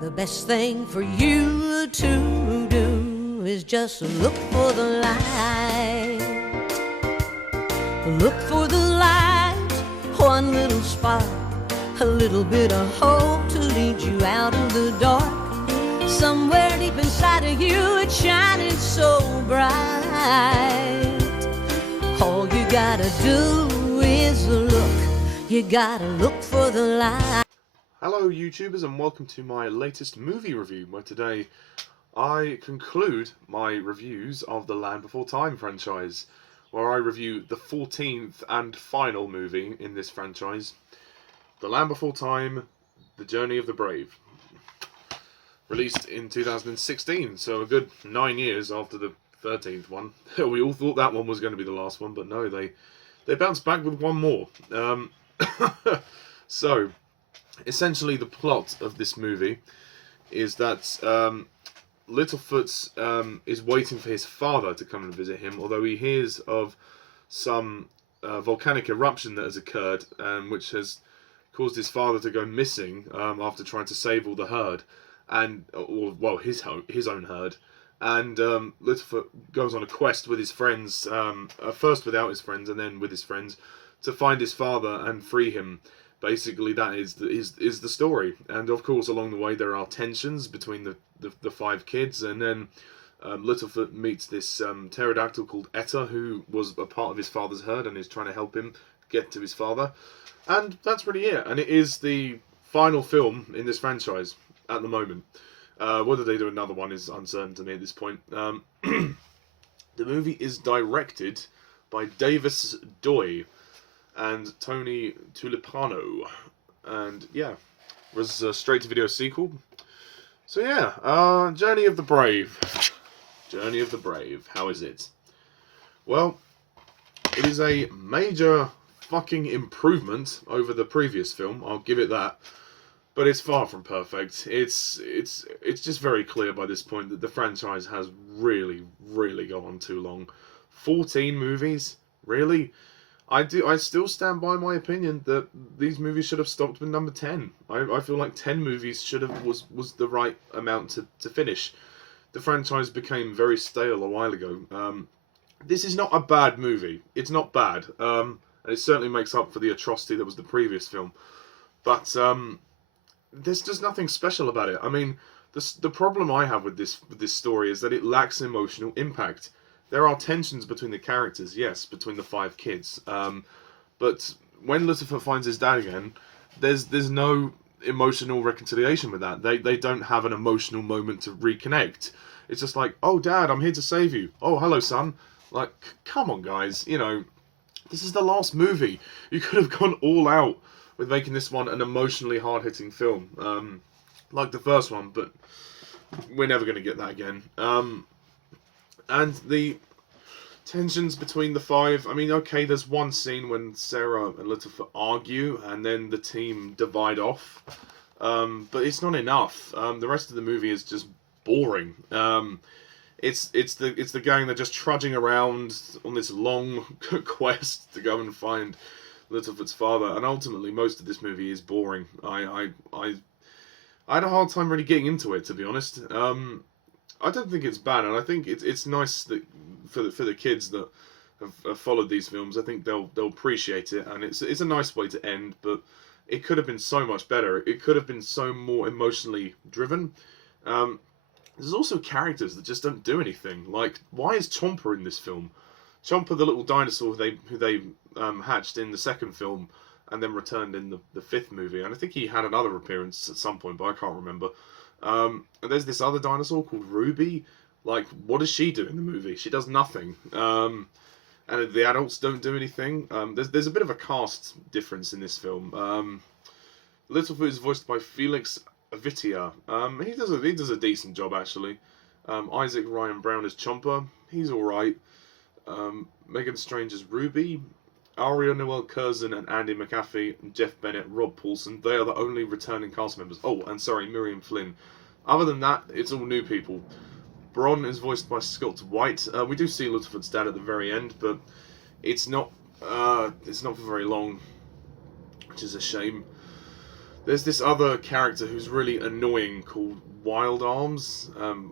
The best thing for you to do is just look for the light. Look for the light, one little spark, a little bit of hope to lead you out of the dark. Somewhere deep inside of you, it's shining so bright. All you gotta do is look. You gotta look for the light. Hello YouTubers and welcome to my latest movie review, where today I conclude my reviews of the Land Before Time franchise, where I review the 14th and final movie in this franchise, The Land Before Time, The Journey of the Brave. Released in 2016, so a good 9 years after the 13th one. We all thought that one was going to be the last one, but no, they bounced back with one more. So, essentially the plot of this movie is that Littlefoot is waiting for his father to come and visit him, although he hears of some volcanic eruption that has occurred, which has caused his father to go missing after trying to save all the herd, and his own herd. And Littlefoot goes on a quest with his friends, first without his friends and then with his friends, to find his father and free him. Basically, that is the story. And of course, along the way, there are tensions between the five kids. And then Littlefoot meets this pterodactyl called Etta, who was a part of his father's herd and is trying to help him get to his father. And that's really it. And it is the final film in this franchise at the moment. Whether they do another one is uncertain to me at this point. The movie is directed by Davis Doy and Tony Tulipano, and yeah, was a straight-to-video sequel. So yeah, Journey of the Brave. Journey of the Brave, how is it? Well, it is a major fucking improvement over the previous film, I'll give it that, but it's far from perfect. It's just very clear by this point that the franchise has really gone on too long. 14 movies? Really? I still stand by my opinion that these movies should have stopped with number 10. I feel like 10 movies was the right amount to finish. The franchise became very stale a while ago. This is not a bad movie. It's not bad. And it certainly makes up for the atrocity that was the previous film. But there's just nothing special about it. I mean, the problem I have with this story is that it lacks emotional impact. There are tensions between the characters, yes, between the five kids. But when Littlefoot finds his dad again, there's no emotional reconciliation with that. They don't have an emotional moment to reconnect. It's just like, oh, Dad, I'm here to save you. Oh, hello, son. Like, come on, guys. You know, this is the last movie. You could have gone all out with making this one an emotionally hard-hitting film. Like the first one, but we're never going to get that again. And the tensions between the five, I mean, okay, there's one scene when Sarah and Littlefoot argue, and then the team divide off, but it's not enough. The rest of the movie is just boring. It's the gang, they're just trudging around on this long quest to go and find Littlefoot's father, and ultimately most of this movie is boring. I had a hard time really getting into it, to be honest. I don't think it's bad, and I think it's nice that for the kids that have followed these films. I think they'll appreciate it, and it's a nice way to end. But it could have been so much better. It could have been so more emotionally driven. There's also characters that just don't do anything. Like, why is Chomper in this film? Chomper, the little dinosaur who they hatched in the second film and then returned in the fifth movie, and I think he had another appearance at some point, but I can't remember. And there's this other dinosaur called Ruby. Like, what does she do in the movie? She does nothing. And the adults don't do anything. There's a bit of a cast difference in this film. Littlefoot is voiced by Felix Avita. He does a decent job, actually. Isaac Ryan Brown is Chomper. He's alright. Meghan Strange is Ruby. Aria, Noelle, Curzon, and Anndi, McAfee, and Jeff Bennett, Rob Paulsen. They are the only returning cast members. Oh, and sorry, Miriam, Flynn. Other than that, it's all new people. Bron is voiced by Scott Whyte. We do see Littlefoot's dad at the very end, but it's not for very long, which is a shame. There's this other character who's really annoying called Wild Arms,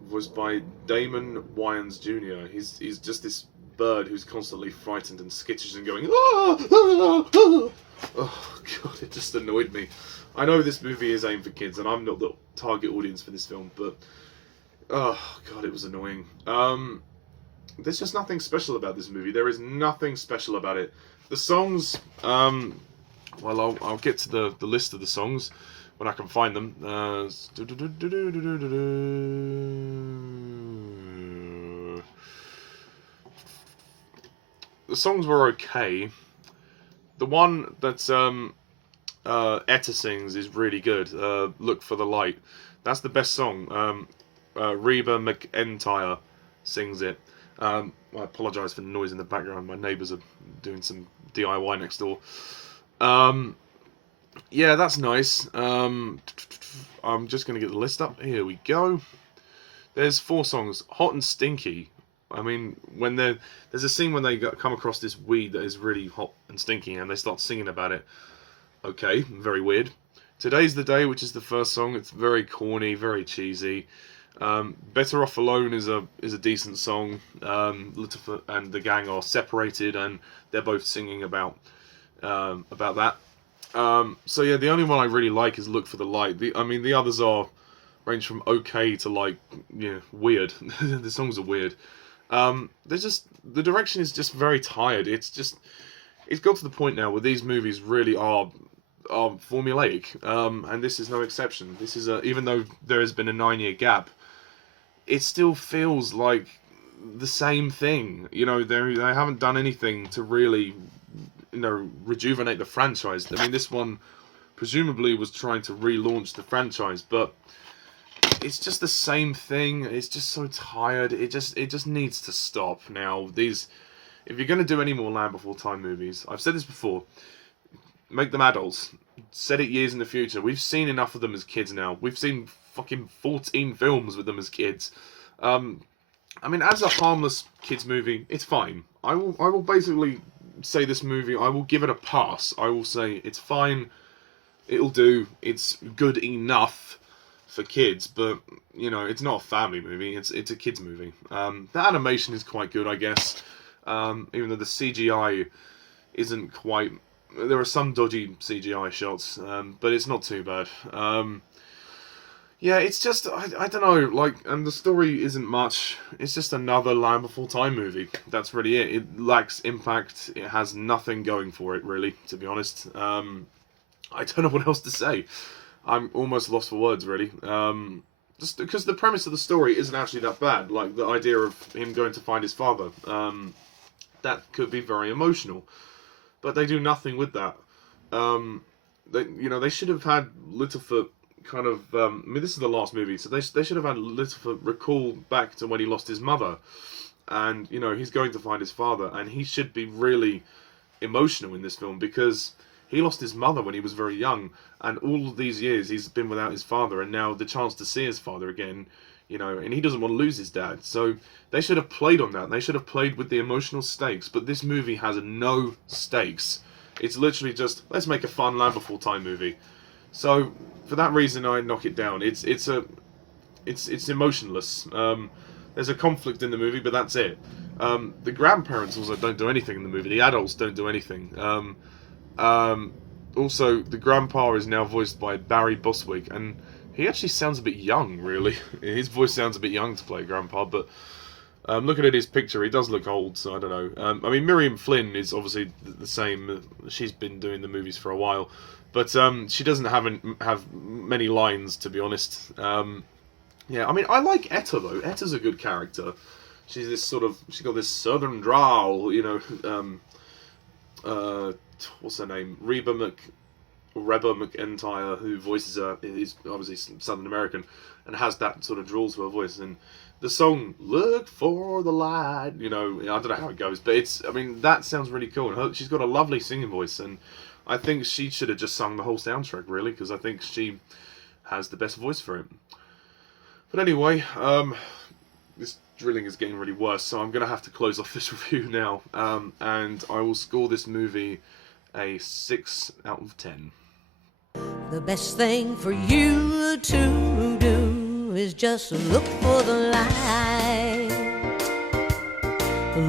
voiced by Damon Wayans Jr. He's just this bird who's constantly frightened and skittish and going, ah, ah, ah, ah. Oh god, it just annoyed me. I know this movie is aimed for kids, and I'm not the target audience for this film, but oh god, it was annoying. There's just nothing special about this movie. There is nothing special about it. The songs, well, I'll get to the list of the songs when I can find them. The songs were okay. The one that Etta sings is really good. Look for the Light. That's the best song. Reba McEntire sings it. I apologise for the noise in the background. My neighbours are doing some DIY next door. Yeah, that's nice. I'm just going to get the list up. Here we go. There's 4 songs. Hot and Stinky. I mean, when there's a scene when they come across this weed that is really hot and stinky, and they start singing about it. Okay, very weird. Today's the Day, which is the first song. It's very corny, very cheesy. Better Off Alone is a decent song. Littlefoot and the gang are separated, and they're both singing about that. So yeah, the only one I really like is Look for the Light. The others range from okay to like, weird. The songs are weird. There's just, the direction is just very tired. It's got to the point now where these movies really are formulaic, and this is no exception. This is even though there has been a 9-year gap, it still feels like the same thing. They haven't done anything to really, rejuvenate the franchise. I mean, this one presumably was trying to relaunch the franchise, but it's just the same thing. It's just so tired. It just needs to stop now. If you're going to do any more Land Before Time movies, I've said this before, make them adults. Set it years in the future. We've seen enough of them as kids now. We've seen fucking 14 films with them as kids. As a harmless kids movie, it's fine. I will basically say this movie, I will give it a pass. I will say it's fine. It'll do. It's good enough for kids, but it's not a family movie. It's a kids movie. The animation is quite good, I guess. Even though the CGI isn't quite. There are some dodgy CGI shots, but it's not too bad. Yeah, it's just I don't know. And the story isn't much. It's just another Land Before Time movie. That's really it. It lacks impact. It has nothing going for it, really. To be honest, I don't know what else to say. I'm almost lost for words, really. Just because the premise of the story isn't actually that bad. Like, the idea of him going to find his father. That could be very emotional. But they do nothing with that. They should have had Littlefoot kind of... this is the last movie, so they should have had Littlefoot recall back to when he lost his mother. And, he's going to find his father. And he should be really emotional in this film, because he lost his mother when he was very young. And all of these years he's been without his father, and now the chance to see his father again, and he doesn't want to lose his dad. So they should have played on that. They should have played with the emotional stakes. But this movie has no stakes. It's literally just, let's make a fun Land Before Time movie. So for that reason, I knock it down. It's emotionless. There's a conflict in the movie, but that's it. The grandparents also don't do anything in the movie. The adults don't do anything. Also, the grandpa is now voiced by Barry Botswick, and he actually sounds a bit young, really. His voice sounds a bit young to play grandpa, but looking at his picture, he does look old, so I don't know. Miriam Flynn is obviously the same. She's been doing the movies for a while, but she doesn't have many lines, to be honest. I like Etta, though. Etta's a good character. She's got this southern drawl, what's her name? Reba McEntire, who voices her, is obviously Southern American, and has that sort of drawl to her voice. And the song "Look for the Light," I don't know how it goes, but that sounds really cool. And she's got a lovely singing voice, and I think she should have just sung the whole soundtrack, really, because I think she has the best voice for it. But anyway, this drilling is getting really worse, so I'm going to have to close off this review now, and I will score this movie a 6 out of 10. The best thing for you to do is just look for the light.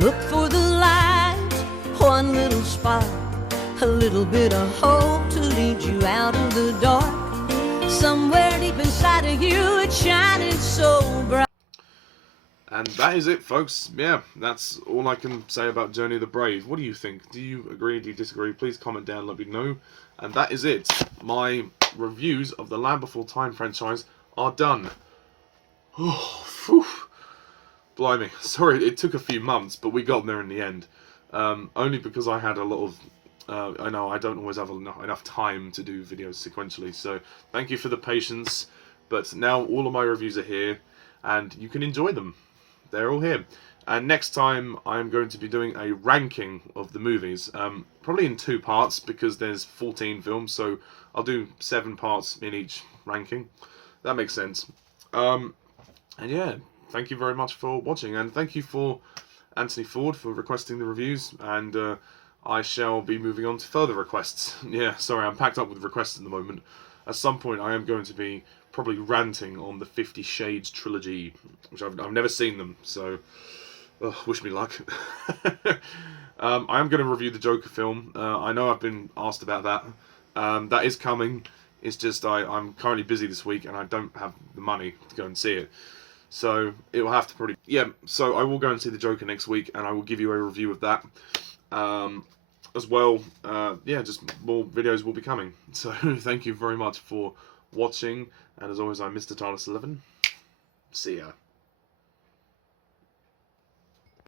Look for the light, one little spark, a little bit of hope to lead you out of the dark. Somewhere deep inside of you, it's shining so bright. And that is it, folks. Yeah, that's all I can say about Journey of the Brave. What do you think? Do you agree? Do you disagree? Please comment down, let me know. And that is it. My reviews of the Land Before Time franchise are done. Oh, phew. Blimey. Sorry, it took a few months, but we got there in the end. Only because I had a lot of... I know I don't always have enough time to do videos sequentially, so thank you for the patience. But now all of my reviews are here, and you can enjoy them. They're all here. And next time I'm going to be doing a ranking of the movies. Probably in 2 parts, because there's 14 films, so I'll do 7 parts in each ranking. That makes sense. And yeah, thank you very much for watching, and thank you for Anthony Ford for requesting the reviews, and I shall be moving on to further requests. Yeah, sorry, I'm packed up with requests at the moment. At some point I am going to be probably ranting on the 50 Shades trilogy, which I've never seen them, so wish me luck. I am going to review the Joker film. I know I've been asked about that. That is coming. It's just I'm currently busy this week and I don't have the money to go and see it. So it will have to probably... Yeah, so I will go and see the Joker next week, and I will give you a review of that. As well, yeah, just more videos will be coming. So thank you very much for watching, and as always, I'm Mr. TARDIS11. See ya.